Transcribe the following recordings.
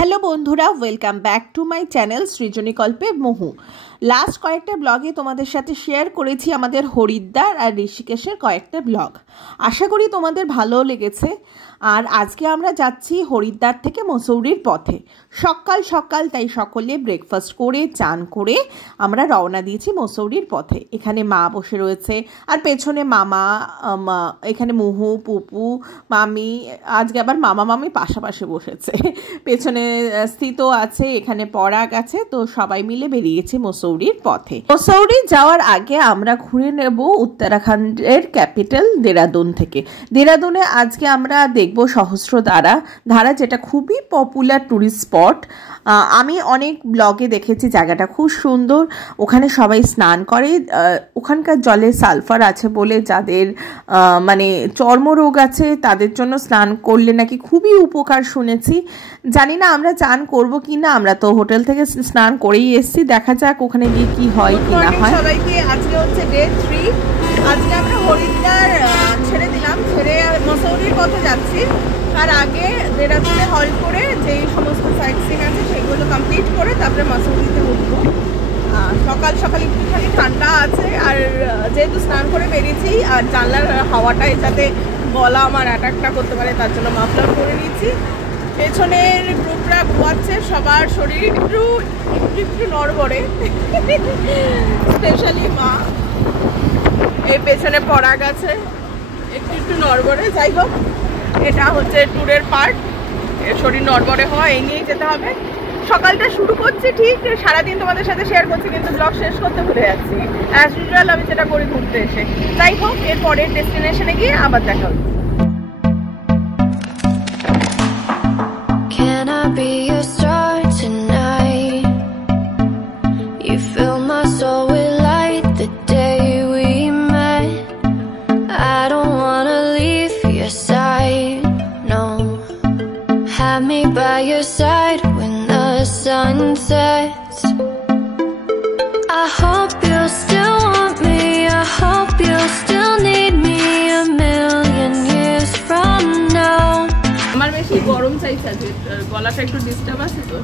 Hello বন্ধুরা, welcome back to my channel সৃজনী কল্পে মহু। লাস্ট কয়েকটা ব্লগে তোমাদের সাথে শেয়ার করেছি আমাদের হরিদ্বার আর ঋষিকেশের কয়েকটা ব্লগ। আশা করি তোমাদের ভালো লেগেছে। আর আজকে আমরা যাচ্ছি হরিদ্বার থেকে মসৌরির পথে সকাল সকাল, তাই সকলে ব্রেকফাস্ট করে চান করে আমরা রওনা দিয়েছি মসৌরির পথে। এখানে মা বসে রয়েছে আর পেছনে মামা, এখানে মুহু, পুপু, মামি, আজকে আবার মামা মামি পাশাপাশি বসেছে, পেছনে স্থিত আছে, এখানে পরাগ আছে। তো সবাই মিলে বেরিয়েছি মসৌরির পথে। মসৌরি যাওয়ার আগে আমরা ঘুরে নেব উত্তরাখণ্ডের ক্যাপিটাল দেরাদুন থেকে। দেরাদুনে আজকে আমরা দেখব সহস্রধারা, যেটা খুবই পপুলার টুরিস্ট স্পট। আমি অনেক ব্লগে দেখেছি, জায়গাটা খুব সুন্দর। ওখানে সবাই স্নান করে। ওখানকার জলে সালফার আছে বলে যাদের মানে চর্মরোগ আছে তাদের জন্য স্নান করলে নাকি খুবই উপকার শুনেছি। জানি না আমরা চান করব কি না, আমরা তো হোটেল থেকে স্নান করেই এসেছি, দেখা যাক ওখানে গিয়ে কি হয় কি না হয়। সবাইকে আজকে হচ্ছে ডে 3। আজকে আমরা হরিদ্বার ছেড়ে দিলাম, ছেড়ে মসৌরির পথে যাচ্ছি। তার আগে দেরাদুনে হল্ট করে যেই সমস্ত সাইট সিন আছে সেগুলো কমপ্লিট করে তারপরে মসৌরিতে উঠবো। সকাল সকাল একটুখানি ঠান্ডা আছে, আর যেহেতু স্নান করে বেরিয়েছি আর জানলার হাওয়াটাই যাতে গলা আমার অ্যাটাকটা করতে পারে তার জন্য মাফলার করে নিয়েছি। পেছনের গ্রুপরা ঘুমাচ্ছে, সবার শরীর একটু নড়বড়ে, স্পেশালি মা। এই পেছনে পরাগ আছে, একটু নড়বড়ে। যাই হোক, এটা হচ্ছে ট্যুরের পার্ট, শরীর নড়বড়ে হয়, এই নিয়েই যেতে হবে। সকালটা শুরু করছি ঠিক, সারাদিন তোমাদের সাথে শেয়ার করছি, কিন্তু ব্লগ শেষ করতে ভুলে যাচ্ছি অ্যাজ ইউজুয়াল, আমি যেটা করি ঘুরতে এসে। যাই হোক, এর পরের ডেস্টিনেশনে গিয়ে আবার দেখা হবে। Be a star tonight. You fill my soul with light the day we met. I don't wanna leave your side, no. Have me by your side when the sun sets. I hope you'll still want me, I hope you'll still need me a million years from now. আমার বেশি গরম চাইছে, গলাটা একটু disturb আছে তো।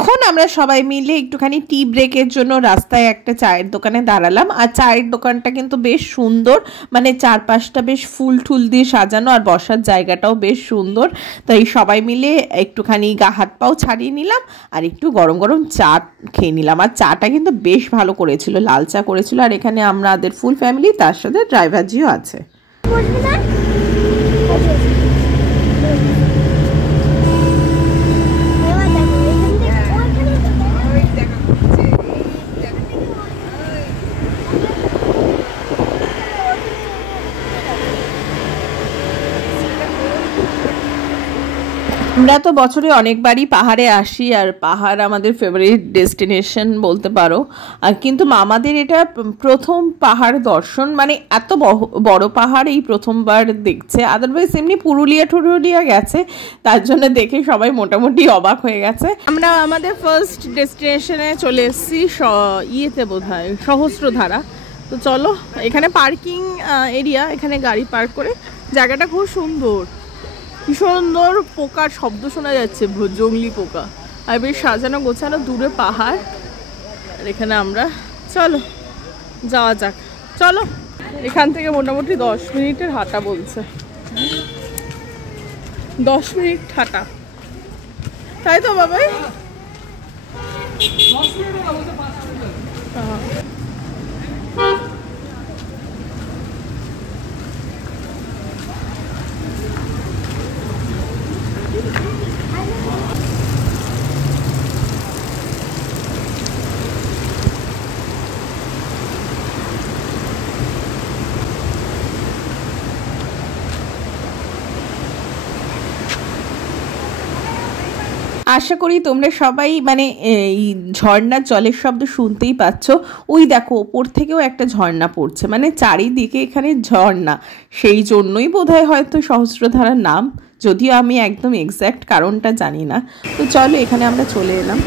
এখন আমরা সবাই মিলে একটুখানি টি ব্রেকের জন্য রাস্তায় একটা চায়ের দোকানে দাঁড়ালাম। আর চায়ের দোকানটা কিন্তু বেশ সুন্দর, মানে চারপাশটা বেশ ফুল টুল দিয়ে সাজানো, আর বসার জায়গাটাও বেশ সুন্দর। তাই সবাই মিলে একটুখানি গা হাত পাও ছাড়িয়ে নিলাম আর একটু গরম গরম চা খেয়ে নিলাম। আর চাটা কিন্তু বেশ ভালো করেছিল, লাল চা করেছিল। আর এখানে আমাদের ফুল ফ্যামিলি, তার সাথে ড্রাইভারজিও আছে। আমরা তো বছরে অনেকবারই পাহাড়ে আসি, আর পাহাড় আমাদের ফেভারিট ডেস্টিনেশন বলতে পারো। কিন্তু আমাদের এটা প্রথম পাহাড় দর্শন, মানে এত বড় পাহাড় এই প্রথমবার দেখছে। আদারওয়াইজ এমনি পুরুলিয়া গেছে, তার জন্য দেখে সবাই মোটামুটি অবাক হয়ে গেছে। আমরা আমাদের ফার্স্ট ডেস্টিনেশনে চলে এসেছি, ইয়েতে বোধহয় সহস্রধারা। তো চলো, এখানে পার্কিং এরিয়া, এখানে গাড়ি পার্ক করে। জায়গাটা খুব সুন্দর, কি সুন্দর পোকার শব্দ শোনা যাচ্ছে, জংলি পোকা, আর বেশ সাজানো গোছানো, দূরে পাহাড়। আর এখানে আমরা, চলো যাওয়া যাক। চলো, এখান থেকে মোটামুটি 10 মিনিটের হাঁটা বলছে, 10 মিনিট হাঁটা, তাই তো বাবাই? আশা করি তোমরা সবাই মানে এই ঝর্ণার জলের শব্দ শুনতেই পাচ্ছ। ওই দেখো, ওপর থেকেও একটা ঝর্ণা পড়ছে, মানে চারিদিকে এখানে ঝর্ণা। সেই জন্যই বোধহয় হয়তো সহস্রধারার নাম, যদিও আমি একদম এক্স্যাক্ট কারণটা জানি না। তো চলো, এখানে আমরা চলে এলাম।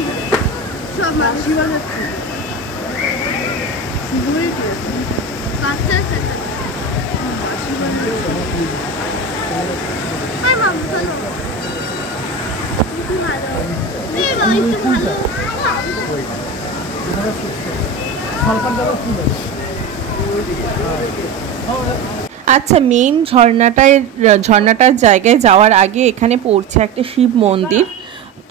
আচ্ছা, মেইন ঝর্ণাটার জায়গায় যাওয়ার আগে এখানে পড়ছে একটা শিব মন্দির।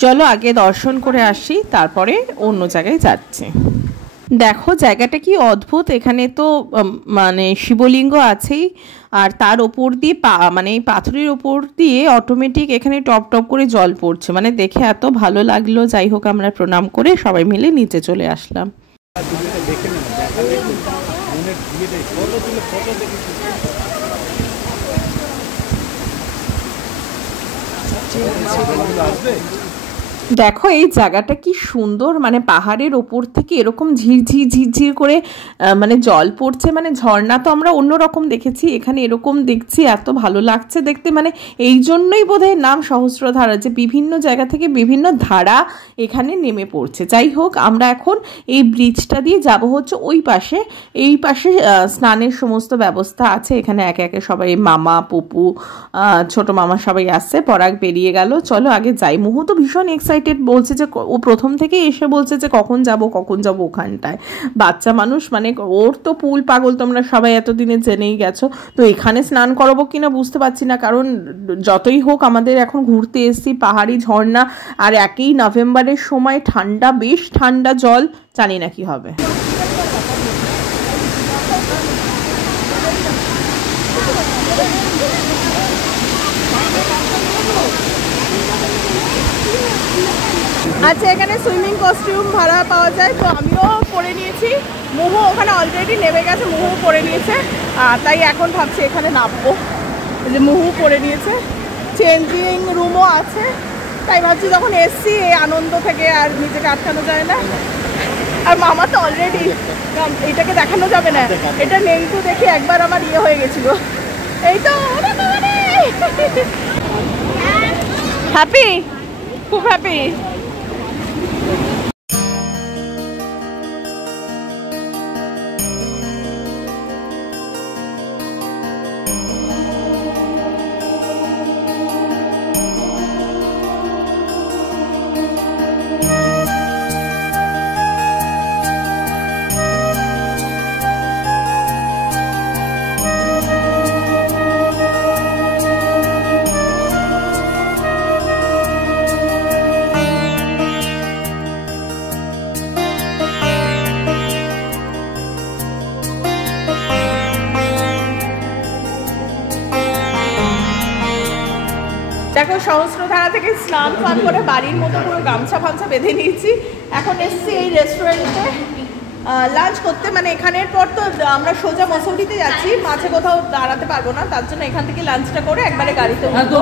চলো আগে দর্শন করে আসি, তারপরে অন্য জায়গায় যাচ্ছি। দেখো জায়গাটা কি অদ্ভুত, এখানে তো মানে শিবলিঙ্গ আছেই, আর তার ওপর দিয়ে মানে এই পাথরের ওপর দিয়ে অটোমেটিক এখানে টপ টপ করে জল পড়ছে, মানে দেখে এত ভালো লাগলো। যাই হোক, আমরা প্রণাম করে সবাই মিলে নিচে চলে আসলাম। দেখো এই জায়গাটা কি সুন্দর, মানে পাহাড়ের ওপর থেকে এরকম ঝিরঝির ঝিরঝির করে মানে জল পড়ছে। মানে ঝর্ণা তো আমরা অন্যরকম দেখেছি, এখানে এরকম দেখছি, এত ভালো লাগছে দেখতে। মানে এই জন্যই বোধহয় নাম সহস্রধারা, যে বিভিন্ন জায়গা থেকে বিভিন্ন ধারা এখানে নেমে পড়ছে। যাই হোক, আমরা এখন এই ব্রিজটা দিয়ে যাব হচ্ছে ওই পাশে। এই পাশে স্নানের সমস্ত ব্যবস্থা আছে, এখানে একে একে সবাই মামা পপু ছোট মামা সবাই আসছে, পরাগ বেরিয়ে গেল। চলো আগে যাই। মুহু তো ভীষণ এক্সাইটেড, বলছে যে ও প্রথম থেকে এসে বলছে যে কখন যাব ওখানটায়। বাচ্চা মানুষ, মানে ওর তো পুল পাগল, তোমরা সবাই এতদিনে জেনেই গেছো। তো এখানে স্নান করাবো কিনা বুঝতে পারছি না, কারণ যতই হোক আমাদের এখন ঘুরতে এসেছি পাহাড়ি ঝর্ণা, আর একই নভেম্বরের সময় ঠান্ডা, বেশ ঠান্ডা জল, জানি না কি হবে। আচ্ছা, এখানে সুইমিং কস্টিউম ভাড়া পাওয়া যায়, তো আমিও পরে নিয়েছি। মুহু ওখানে অলরেডি নেমে গেছে, মুহু পরে নিয়েছে, তাই এখন ভাবছি এখানে নামবো। যে মুহু পরে নিয়েছে, চেঞ্জিং রুমও আছে, তাই ভাবছি যখন এসছি এই আনন্দ থেকে আর নিজেকে আটকানো যায় না। আর মামা তো অলরেডি, এটাকে দেখানো যাবে না, এটা নেংটু দেখে একবার আমার ইয়ে হয়ে গেছিল। এই তো হ্যাপি, খুব হ্যাপি। দেখো সহস্রধারা থেকে স্নান ফান করে বাড়ির মতো পুরো গামছা ফামছা বেঁধে নিয়েছি। এখন এসছি এই রেস্টুরেন্টে লাঞ্চ করতে। মানে এখানের পর তো আমরা সোজা মসৌরিতে যাচ্ছি, মাঝে কোথাও দাঁড়াতে পারবো না, তার জন্য এখান থেকে লাঞ্চটা করে একবারে গাড়িতে উঠবো।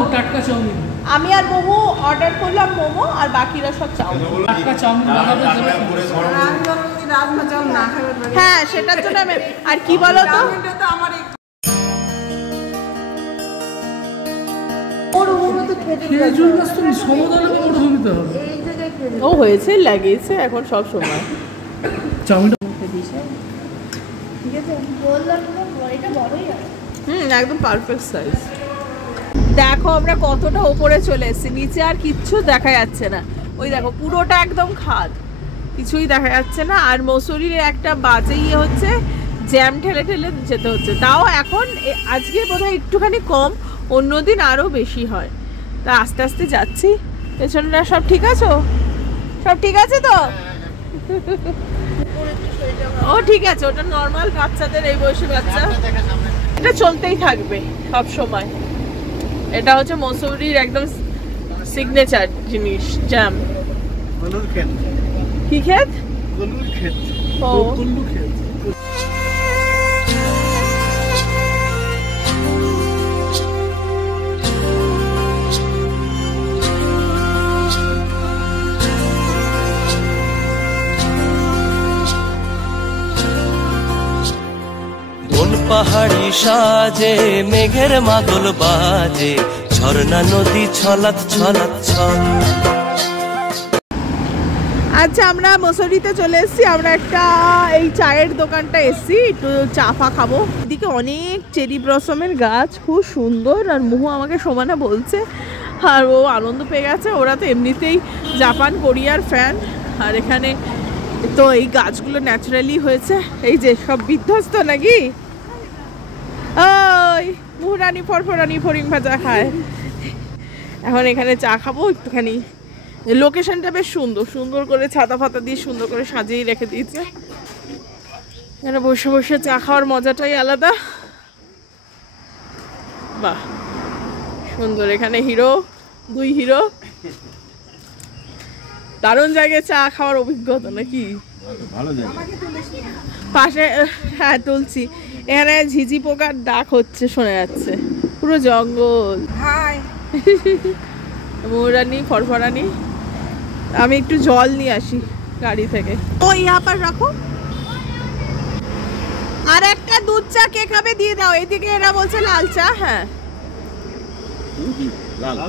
আমি আর মোমো অর্ডার করলাম, মোমো, আর বাকিরা সব চাউমিন। হ্যাঁ, সেটার জন্য আমি, আর কি বলো তো, ও হয়েছে লাগিয়েছে এখন সব সময়। একদম পারফেক্ট সাইজ। দেখো আমরা কতটা উপরে চলে এসেছি, নিচে আর কিচ্ছু দেখা যাচ্ছে না। ওই দেখো পুরোটা একদম খাদ, কিছুই দেখা যাচ্ছে না। আর মসুরির একটা বাজে ইয়ে হচ্ছে, জ্যাম ঠেলে ঠেলে যেতে হচ্ছে। তাও এখন আজকে বোধহয় একটুখানি কম, অন্যদিন আরও বেশি হয়। তা আস্তে আস্তে যাচ্ছি। পেছনটা সব ঠিক আছো? সব ঠিক আছে তো? ও ঠিক আছে, ওটা নর্মাল বাচ্চাদের, এই বয়সী বাচ্চা, এটা চলতেই থাকবে সব সময়। এটা হচ্ছে মসুরির একদম সিগনেচার জিনিস, জ্যাম। কি ক্ষেত? ও পাহাড়ি সাজে মেঘের মাদল বাজে, ঝর্ণা নদী ছলাৎ ছলাৎ ছল। আচ্ছা, আমরা মসুরিতে চলে এসেছি। আমরা একটা এই চায়ের দোকানটা এসেছি, একটু চা ফা খাবো। এদিকে অনেক চেরি ব্লসমের গাছ, খুব সুন্দর। আর মুহু আমাকে সমানে বলছে আর ও আনন্দ পেয়ে গেছে। ওরা তো এমনিতেই জাপান কোরিয়ার ফ্যান। আর এখানে তো এই গাছগুলো ন্যাচারালি হয়েছে। এই যে সব বিধ্বস্ত নাকি, ওই মুহুরানি ফরফরানি ফড়িং ভাজা খায়। এখন এখানে চা খাবো একটুখানি। লোকেশনটা বেশ সুন্দর, সুন্দর করে ছাতা ফাতা দিয়ে সুন্দর করে সাজিয়ে রেখে দিয়েছে। এখানে বসে বসে চা খাওয়ার মজাটাই আলাদা। বাহ সুন্দর। এখানে হিরো, 2 হিরো। দারুণ জায়গায় চা খাওয়ার অভিজ্ঞতা নাকি? পাশে হ্যাঁ তুলছি। এখানে ঝিঝি পোকার ডাক হচ্ছে, শোনা যাচ্ছে। পুরো জঙ্গল। ময়ূরানি ফরফরানি। আমি একটু জল নিয়ে আসি গাড়ি থেকে। ও ইহা পার রাখো। আর একটা দুধ চা কে খাবে দিয়ে দাও। এদিকে এরা বলছে লাল চা। হ্যাঁ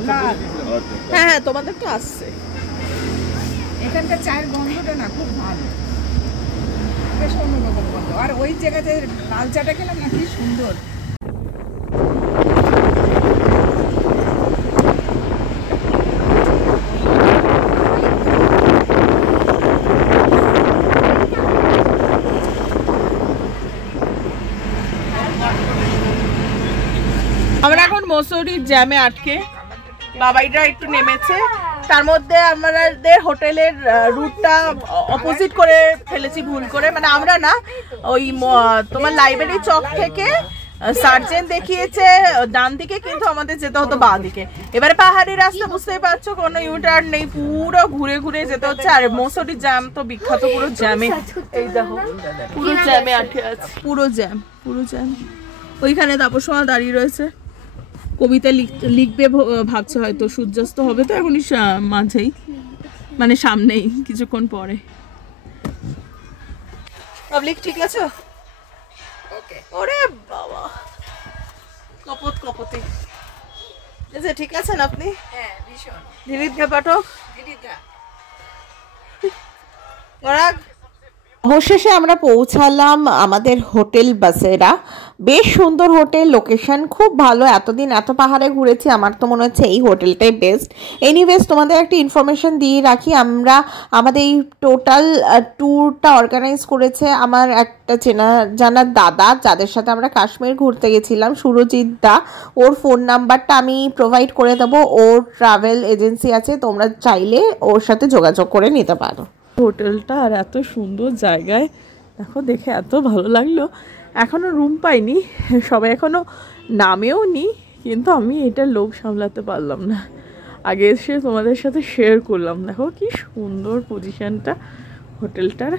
হ্যাঁ হ্যাঁ তোমাদের তো আসছে। এখানকার চায়ের গন্ধটা না খুব ভালো, বেশ অন্যরকম গন্ধ। আর ওই জায়গাতে লাল চাটা খেলাম না, কি সুন্দর। আমরা এখন মসুরির জ্যামে আটকে, বাবাইরা একটু নেমেছে। তার মধ্যে আমাদের হোটেলের রুটটা অপোজিট করে ফেলেছি ভুল করে। মানে আমরা না, ওই তোমার লাইব্রেরি চক থেকে সার্জেন দেখিয়েছে ডান দিকে, কিন্তু আমাদের যেতে হতো বাঁ দিকে। এবারে পাহাড়ি রাস্তা বুঝতেই পারছো, কোনো ইউটার্ন নেই, পুরো ঘুরে ঘুরে যেতে হচ্ছে। আর মসুরির জ্যাম তো বিখ্যাত, পুরো জ্যামে। এই দেখো পুরো জ্যামে আটকে আছে, পুরো জ্যাম, পুরো জ্যাম। ওইখানে তাপসোনা দাঁড়িয়ে রয়েছে, কবিতা লিখবে ভাবছে হয়তো। সূর্যাস্ত হবে তো এখনই মাঝেই, মানে সামনেই কিছুক্ষণ পরে। পাবলিক ঠিক আছে? ওরে বাবা কপত কপতি। এই যে ঠিক আছেন আপনি? হ্যাঁ ভীষণ। দিদিদা পাঠক দিদিদা পরাগ। অবশেষে আমরা পৌঁছালাম আমাদের হোটেল বাসেরা। বেশ সুন্দর হোটেল, লোকেশন খুব ভালো। এতদিন এত পাহাড়ে ঘুরেছি, আমার তো মনে হচ্ছে এই হোটেলটাই বেস্ট। এনিওয়েজ তোমাদের একটা ইনফরমেশন দিয়ে রাখি, আমাদের এই টোটাল ট্যুরটা অর্গানাইজ করেছে আমার একটা চেনা জানার দাদা, যাদের সাথে আমরা কাশ্মীর ঘুরতে গেছিলাম, সুরজিৎ দা। ওর ফোন নাম্বারটা আমি প্রোভাইড করে দেবো। ওর ট্রাভেল এজেন্সি আছে, তোমরা চাইলে ওর সাথে যোগাযোগ করে নিতে পারো। হোটেলটা আর এত সুন্দর জায়গায় দেখো, দেখে এত ভালো লাগলো। এখনও রুম পাইনি, সবাই এখনও নামেও নি, কিন্তু আমি এটার লোভ সামলাতে পারলাম না। আগে এসে তোমাদের সাথে শেয়ার করলাম। দেখো কি সুন্দর পজিশনটা হোটেলটার।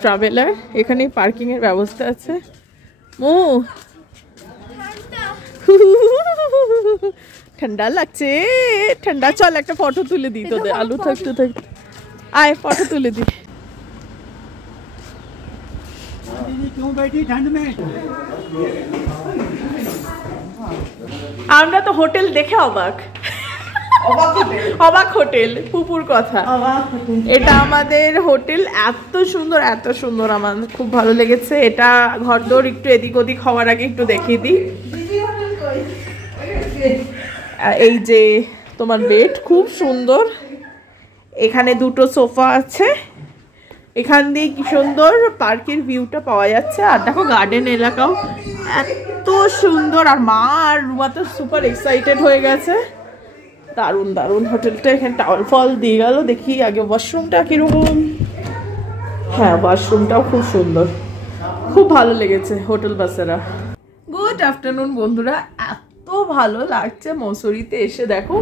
ট্রাভেলার, এখানে পার্কিংয়ের ব্যবস্থা আছে। ও ঠান্ডা লাগছে, ঠান্ডা। চল একটা ফটো তুলে দিই তোদের, আলু থাকতে থাকতে। আয় ফটো তুলে দিই। আমরা তো হোটেল দেখে অবাক, অবাক হোটেল, পুপুর কথা। এটা আমাদের হোটেল, এত সুন্দর এত সুন্দর, আমার খুব ভালো লেগেছে। এটা ঘরদোর একটু এদিক ওদিক হওয়ার আগে একটু দেখিয়ে দিই। এই যে তোমার বেড খুব সুন্দর, এখানে 2টো সোফা আছে। এখান দিয়ে কি সুন্দর পার্কের ভিউটা পাওয়া যাচ্ছে। আর দেখো গার্ডেন এলাকাও এত সুন্দর। আর মা আর রুমা তো সুপার এক্সাইটেড হয়ে গেছে। দারুণ দারুণ হোটেলটা। এখানে টাওয়াল ফল দিয়ে গেল। দেখি আগে ওয়াশরুমটা কিরকম। হ্যাঁ ওয়াশরুমটাও খুব সুন্দর, খুব ভালো লেগেছে হোটেল বাসেরা। গুড আফটারনুন বন্ধুরা, এত ভালো লাগছে মসুরিতে এসে। দেখো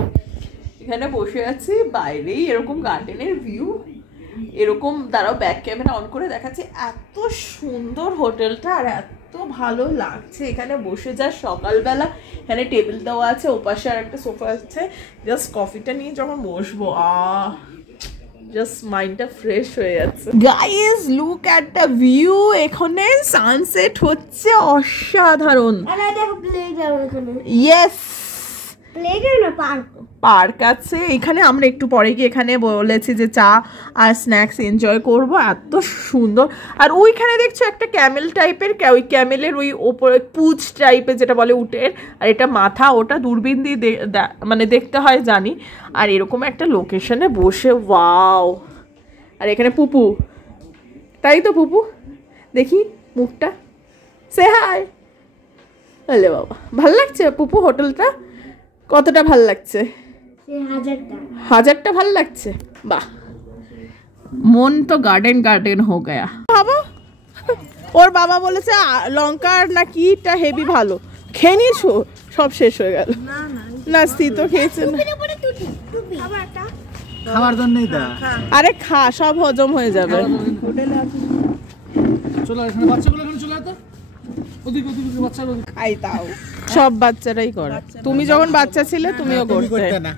এখানে বসে আছি, বাইরেই এরকম গার্ডেনের ভিউ, এরকম দাঁড়াও ব্যাক ক্যামেরা অন করে দেখাচ্ছি। এত সুন্দর হোটেলটা আর এত ভালো লাগছে এখানে বসে। যা সকালবেলা এখানে টেবিল দেওয়া আছে, ওপাশে আর একটা সোফা আছে। জাস্ট কফিটা নিয়ে যখন বসবো, জাস্ট মাইন্ডটা ফ্রেশ হয়ে যাচ্ছে। Guys look at the view, এখানে সানসেট হচ্ছে অসাধারণ। ইয়েস পার্ক আছে এখানে। আমরা একটু পরে গিয়ে এখানে বলেছি যে চা আর স্ন্যাক্স এনজয় করব। এত সুন্দর। আর ওইখানে দেখছো একটা ক্যামেল টাইপের, ওই ক্যামেলের ওই ওপরে পুঁজ টাইপের যেটা বলে উটের, আর এটা মাথা, ওটা দূরবীন দিয়ে মানে দেখতে হয় জানি। আর এরকম একটা লোকেশনে বসে, ওয়াও। আর এখানে পুপু, তাই তো পুপু, দেখি মুখটা, সে হাই। বলে বাবা, ভাল লাগছে পুপু হোটেলটা? কতটা ভাল লাগছে? 1000টা ভাল লাগছে। বাহ, মন তো গার্ডেন গার্ডেন হো গয়া। বাবা, ওর বাবা বলেছে লঙ্কার না কিটা হেভি ভালো। খেয়ে নিয়েছো? সব শেষ হয়ে গেল। না তো খেয়েছে না। খাবার জন্যই দা। আরে খা, সব হজম হয়ে যাবে। চলো এখানে বাচ্চাগুলো এখানে চলে আসো। ওদিকে বাচ্চারা খাই তাও সব বাচ্চারাই করে। তুমি যখন বাচ্চা ছিলে তুমিও করতে না,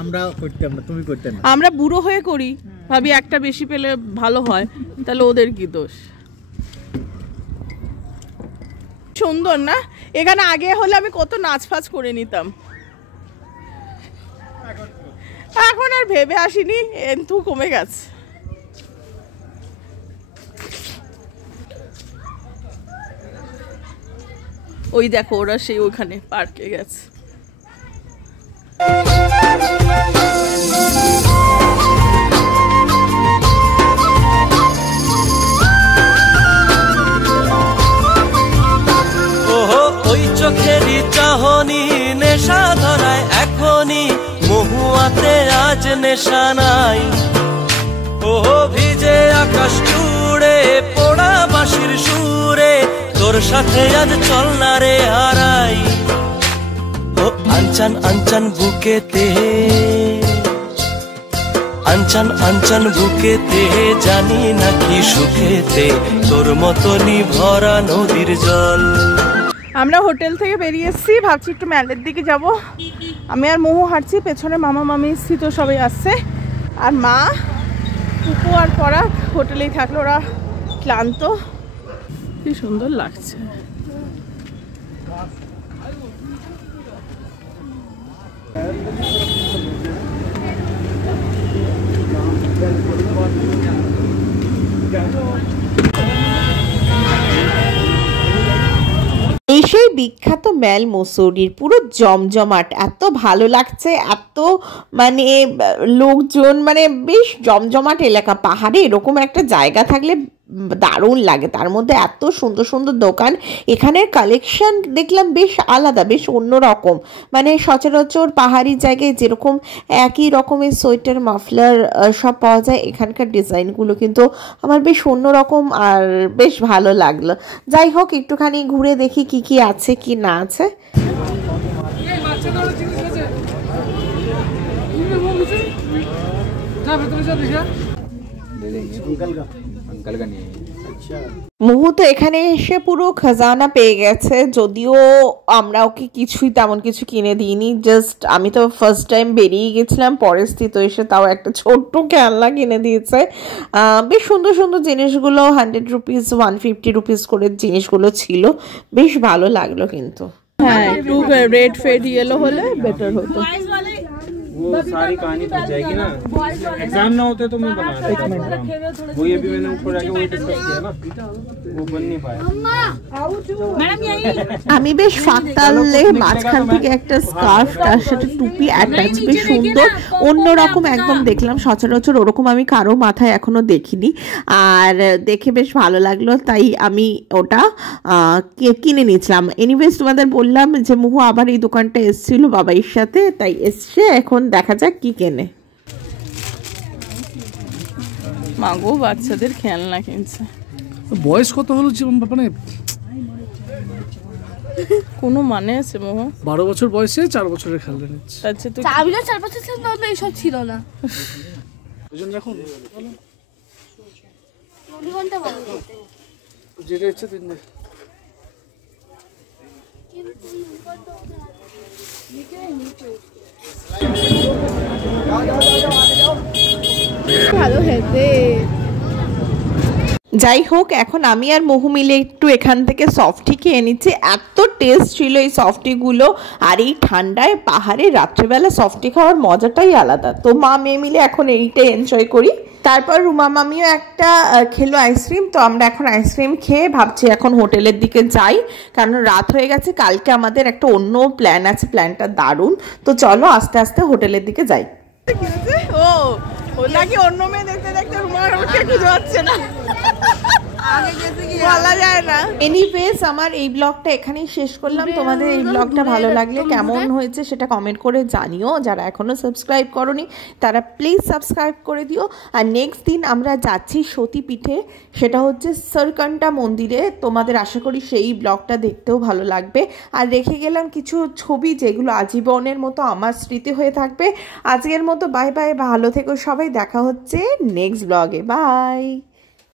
আমরাও করতাম না, তুমি করতে না। আমরা বুড়ো হয়ে করি, ভাবি একটা বেশি পেলে ভালো হয়, তাহলে ওদের কি দোষ? সুন্দর না? এখানে আগে হলে আমি কত নাচ ফাচ করে নিতাম, এখন আর ভেবে আসিনি, এন্থু কমে গেছে। ওই দেখো ওরা সেই ওখানে পার্কে গেছে। ওহো ওই চোখেরই চাহনি নেশা ধরায় এখনই, মহুয়াতে আজ নেশা নাই। ওহো ভিজে আকাশ জুড়ে পোড়া বাঁশির সুরে, তোর সাথে আজ চল না রে হারাই। ও আনচান আনচান বুকেতে, আনচান আনচান বুকেতে, জানি না কি সুখেতে, তোর মতনই ভরা নদীর জল। আমরা হোটেল থেকে বেরিয়ে এসেছি, ভাবছি একটু ম্যালের দিকে যাব। আমি আর মহু হাঁটছি, পেছনে মামা মামি স্থিত সবাই আসছে। আর মা, পুপু আর পরাগ হোটেলেই থাকলো, ওরা ক্লান্ত। কি সুন্দর লাগছে। এই সেই বিখ্যাত ম্যাল মসুরির পুরো জমজমাট, এত ভালো লাগছে, এত মানে লোকজন, মানে বেশ জমজমাট এলাকা। পাহাড়ে এরকম একটা জায়গা থাকলে দারুণ লাগে, তার মধ্যে এত সুন্দর সুন্দর দোকান। এখানের কালেকশন দেখলাম বেশ আলাদা, বেশ অন্যরকম। মানে সচরাচর পাহাড়ি জায়গায় যেরকম একই রকমের সোয়েটার, মাফলার সব পাওয়া যায়, এখানকার ডিজাইনগুলো কিন্তু আমার বেশ অন্যরকম আর বেশ ভালো লাগলো। যাই হোক, একটুখানি ঘুরে দেখি কি কি আছে কি না আছে। মুহু তো এখানে এসে পুরো খাজানা পেয়ে গেছে, যদিও আমরা ওকে কিছুই তেমন কিছু কিনে দিইনি। জাস্ট আমি তো ফার্স্ট টাইম বেরিয়ে গেছিলাম, পরে স্থিত এসে তাও একটা ছোট্ট খেলনা কিনে দিয়েছে। বেশ সুন্দর সুন্দর জিনিসগুলো, 100 রুপিস 150 রুপিস করে জিনিসগুলো ছিল, বেশ ভালো লাগলো। কিন্তু হ্যাঁ, একটু রেড ফেড ইয়েলো হলে বেটার হতো। वो सारी कहानी बच जाएगी ना, एग्जाम ना होते तो मैं बना देता। वो ये भी मैंने ऊपर आके वही डिस्कस किया ना, वो बन नहीं पाया। আমি বেশ ফাঁকতালে মাঝখান থেকে একটা স্কার্ফ, তার সাথে টুপি অ্যাটাচ, বেশ সুন্দর অন্যরকম একদম দেখলাম। সচরাচর ওরকম আমি কারো মাথায় এখনো দেখিনি, আর দেখে বেশ ভালো লাগলো, তাই আমি ওটা কিনে নিয়েছিলাম। এনিওয়েজ তোমাদের বললাম যে মুহু আবার এই দোকানটা এসেছিল বাবাইয়ের সাথে, তাই এসছে। এখন দেখা যাক কি কেনে। মাগো বাচ্চাদের খেলনা কিনছে। বয়স কত হলো মানে কোনো মানে আছে মোহ? 12 বছর বয়সে 4 বছরের খেলনা নিচ্ছে। আচ্ছা তুই 4 বছর ছিল না, এইসব ছিল না। ওজন রাখুন, ঘন্টা বলো যেটা ইচ্ছে দিন। ভালো হেতে যাই হোক, এখন আমি আর মহু মিলে একটু এখান থেকে সফটি খেয়ে নিচ্ছি। এত টেস্ট ছিল এই সফটিগুলো, আর এই ঠান্ডায় পাহাড়ে রাত্রেবেলা সফটি খাওয়ার মজাটাই আলাদা। তো মা মেয়ে মিলে এখন এইটাই এনজয় করি। তারপর রুমা মামিও একটা খেলো আইসক্রিম। তো আমরা এখন আইসক্রিম খেয়ে ভাবছি এখন হোটেলের দিকে যাই, কারণ রাত হয়ে গেছে। কালকে আমাদের একটা অন্য প্ল্যান আছে, প্ল্যানটা দারুণ। তো চলো আস্তে আস্তে হোটেলের দিকে যাই। ও নাকি অন্য মেয়ে দেখতে দেখতে রুমার ওকে খুঁজে পাচ্ছে না, বলা যায় না। এনিওয়েজ আমার এই ব্লগটা এখানেই শেষ করলাম। তোমাদের এই ব্লগটা ভালো লাগলে কেমন হয়েছে সেটা কমেন্ট করে জানিও। যারা এখনো সাবস্ক্রাইব করনি তারা প্লিজ সাবস্ক্রাইব করে দিও। আর নেক্সট দিন আমরা যাচ্ছি সতীপীঠে, সেটা হচ্ছে সরকন্ডা মন্দিরে। তোমাদের আশা করি সেই ব্লগটা দেখতেও ভালো লাগবে। আর রেখে গেলাম কিছু ছবি যেগুলো আজীবনের মতো আমার স্মৃতি হয়ে থাকবে। আজকের মতো বাই বাই, ভালো থেকো সবাই, দেখা হচ্ছে নেক্সট ব্লগে, বাই।